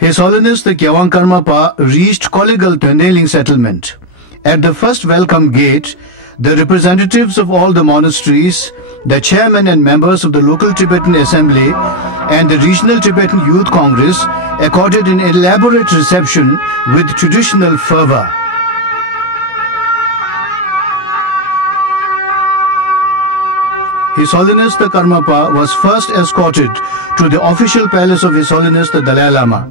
His Holiness the Kyawang Karmapa reached Kollegal Trindleya settlement. At the first welcome gate, the representatives of all the monasteries, the chairmen and members of the local Tibetan Assembly and the Regional Tibetan Youth Congress accorded an elaborate reception with traditional fervor. His Holiness the Karmapa was first escorted to the official palace of His Holiness the Dalai Lama.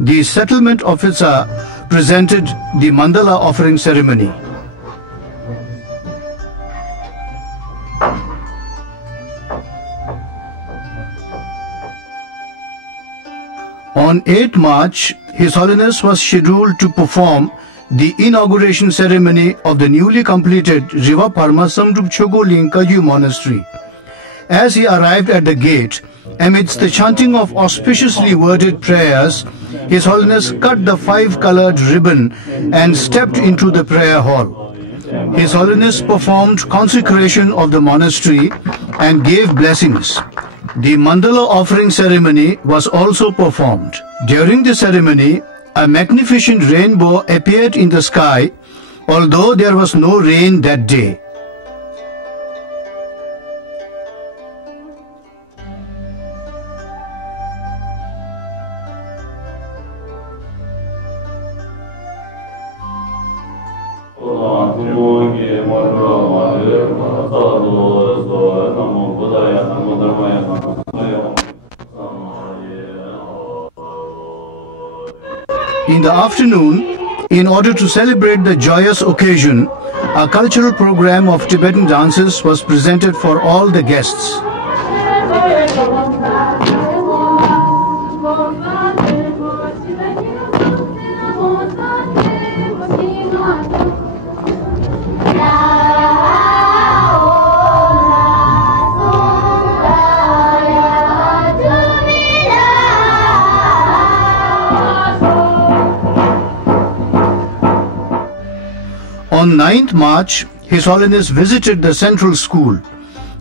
The settlement officer presented the mandala offering ceremony. On 8 March, His Holiness was scheduled to perform the inauguration ceremony of the newly completed Riva Parmasamdrup Chogoling Kagyu Monastery. As he arrived at the gate, amidst the chanting of auspiciously worded prayers, His Holiness cut the 5-colored ribbon and stepped into the prayer hall. His Holiness performed consecration of the monastery and gave blessings. The mandala offering ceremony was also performed. During the ceremony, a magnificent rainbow appeared in the sky, although there was no rain that day. In the afternoon, in order to celebrate the joyous occasion, a cultural program of Tibetan dances was presented for all the guests. On 9th March, His Holiness visited the central school.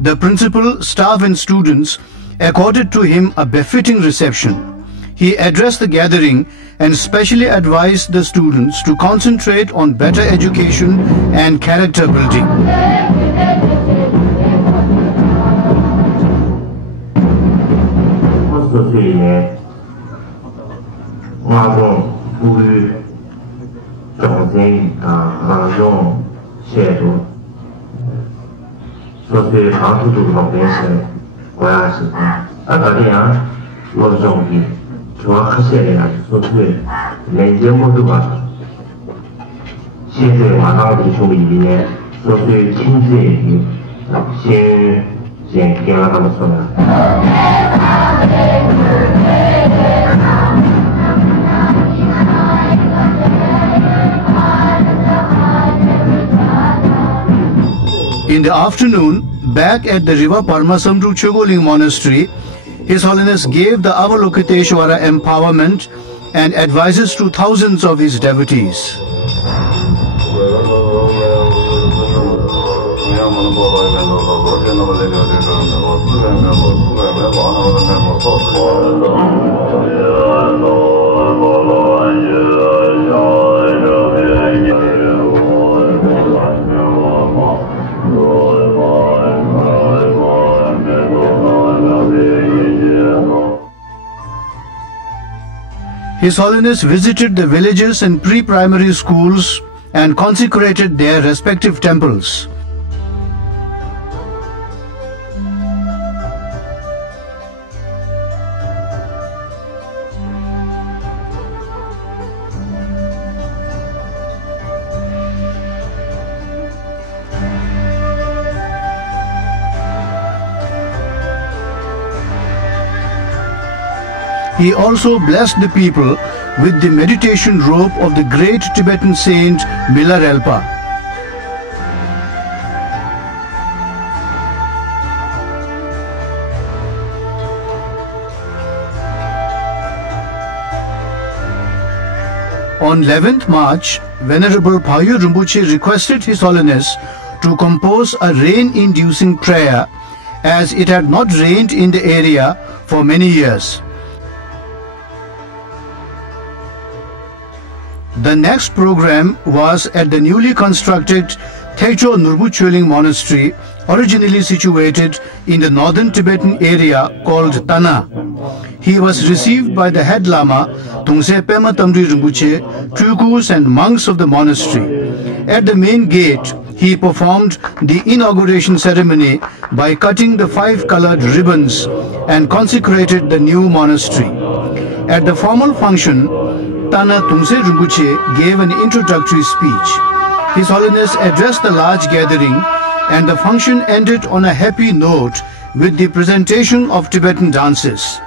The principal, staff and students accorded to him a befitting reception. He addressed the gathering and specially advised the students to concentrate on better education and character building. In the afternoon, back at the Riva Parmasamdrup Chogoling Monastery, His Holiness gave the Avalokiteshvara empowerment and advices to thousands of his devotees. His Holiness visited the villages and pre-primary schools and consecrated their respective temples. He also blessed the people with the meditation robe of the great Tibetan saint Milarepa. On 11th March, Venerable Phayu Rinpoche requested His Holiness to compose a rain-inducing prayer as it had not rained in the area for many years. The next program was at the newly constructed Techo Nurbuchuling Monastery, originally situated in the northern Tibetan area called Tana. He was received by the head Lama, Tungse Pema Tamri Rinpoche, Trukus and monks of the monastery. At the main gate, he performed the inauguration ceremony by cutting the 5 colored ribbons and consecrated the new monastery. At the formal function, Tana Tungse Rinpoche gave an introductory speech. His Holiness addressed the large gathering, and the function ended on a happy note with the presentation of Tibetan dances.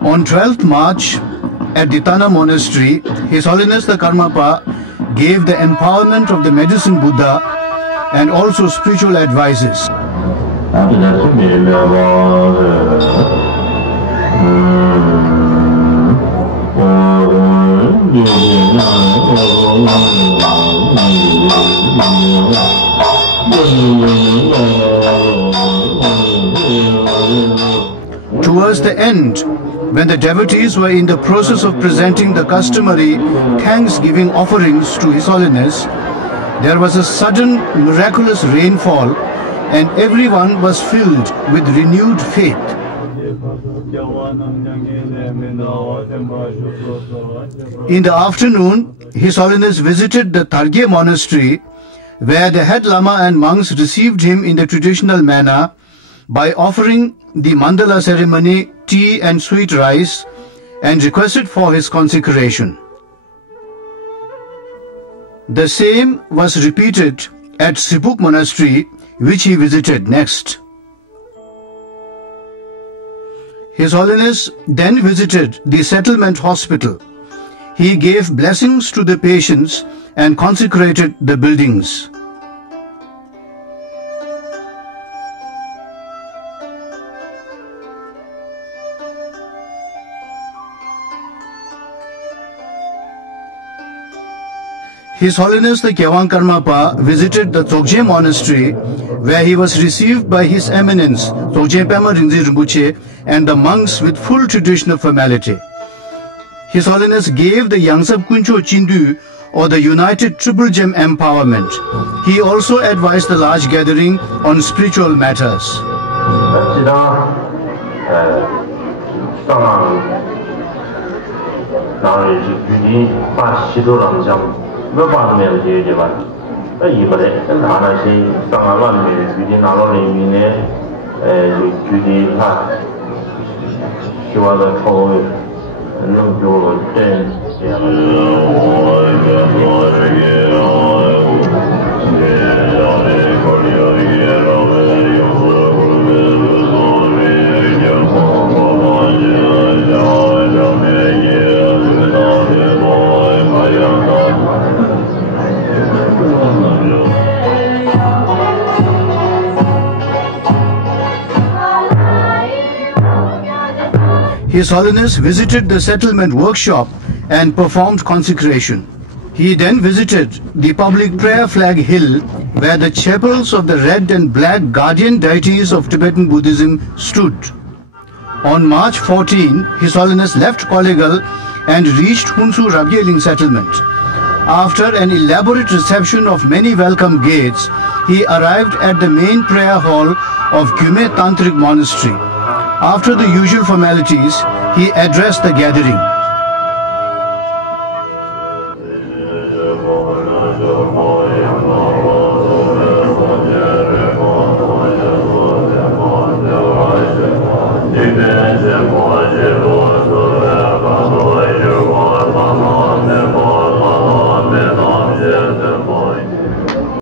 On 12th March, at the Tana Monastery, His Holiness the Karmapa gave the empowerment of the medicine Buddha and also spiritual advices. Towards the end, when the devotees were in the process of presenting the customary thanksgiving offerings to His Holiness, there was a sudden miraculous rainfall and everyone was filled with renewed faith. In the afternoon, His Holiness visited the Targye monastery, where the head Lama and monks received him in the traditional manner by offering the mandala ceremony, tea and sweet rice, and requested for his consecration. The same was repeated at Sipuk monastery, which he visited next. His Holiness then visited the settlement hospital. He gave blessings to the patients and consecrated the buildings. His Holiness the Kyawang Karmapa visited the Tsogje monastery, where he was received by His Eminence Tsogje Pema Rinpoche Rinpoche and the monks with full traditional formality. His Holiness gave the Yangsab Kuncho Chindu, or the United Triple Gem Empowerment. He also advised the large gathering on spiritual matters. His Holiness visited the settlement workshop and performed consecration. He then visited the public prayer flag hill, where the chapels of the red and black guardian deities of Tibetan Buddhism stood. On March 14, His Holiness left Kollegal and reached Hunsu Rabyeling settlement. After an elaborate reception of many welcome gates, he arrived at the main prayer hall of Gyume Tantric Monastery. After the usual formalities, he addressed the gathering.